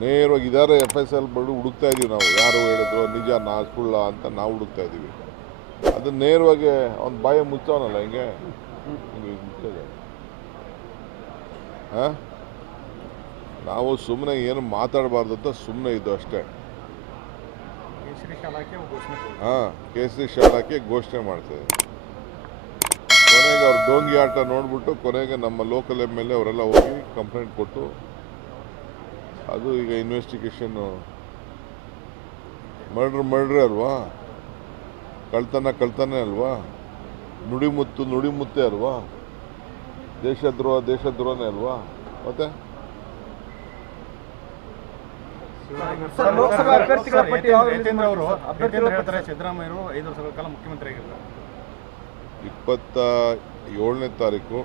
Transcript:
ನೇರವಾಗಿ ಇದಾರೆ F S L ಬಡು ಹುಡುಕ್ತಾ ಇದೀವಿ ನಾವು. ಯಾರು ಹೇಳಿದ್ರು ನಿಜ ನಾ ಸುಳ್ಳ ಅಂತ ನಾವು ಹುಡುಕ್ತಾ ಇದ್ದೀವಿ ಅದು ನೇರವಾಗಿ ಅವ್ನ ಬಾಯ ಮುಚ್ಚವನಲ್ಲ ಹಿಂಗೆ? ಹಾಂ? ನಾವು ಸುಮ್ಮನೆ ಏನು ಮಾತಾಡಬಾರ್ದು ಅಂತ ಸುಮ್ಮನೆ ಇದ್ದು ಅಷ್ಟೇ. ಹಾಂ ಕೇಸರಿ ಶಾಲಾಕಿ ಘೋಷಣೆ ಮಾಡ್ತೇವೆ ಕೊನೆಗೆ ಅವ್ರ ಡೋಂಗಿ ಆಟ ನೋಡ್ಬಿಟ್ಟು ಕೊನೆಗೆ ನಮ್ಮ ಲೋಕಲ್ ಎಂ ಎಲ್ ಎ ಅವರೆಲ್ಲ ಹೋಗಿ ಕಂಪ್ಲೇಂಟ್ ಕೊಟ್ಟು ಅದು ಈಗ ಇನ್ವೆಸ್ಟಿಗೇಷನ್ನು ಮರ್ಡ್ರ್ ಮರ್ಡ್ರೇ ಅಲ್ವಾ? ಕಳ್ತನ ಕಳ್ತನ ಅಲ್ವಾ? ನುಡಿಮುತ್ತು ನುಡಿಮುತ್ತೆ ಅಲ್ವಾ? ದೇಶದ್ರೋಹ ದೇಶದ್ರೋಹನೇ ಅಲ್ವಾ? ಮತ್ತೆ? ಸರ್, ಲೋಕಸಭಾ ಅಭ್ಯರ್ಥಿಗಳ ಪಟ್ಟಿ ಯಾವಾಗ ಅವರು ಸರ್, ಅಭ್ಯರ್ಥಿಗಳ ಯತೀಂದ್ರ ಹೇಳ್ತಾರೆ ಪಟ್ಟಿ. ಸಿದ್ದರಾಮಯ್ಯರು ಐದು ವರ್ಷಗಳ ಕಾಲ ಮುಖ್ಯಮಂತ್ರಿ ಆಗಿರ್ತಾರೆ ಇಪ್ಪತ್ತ ಏಳನೇ ತಾರೀಕು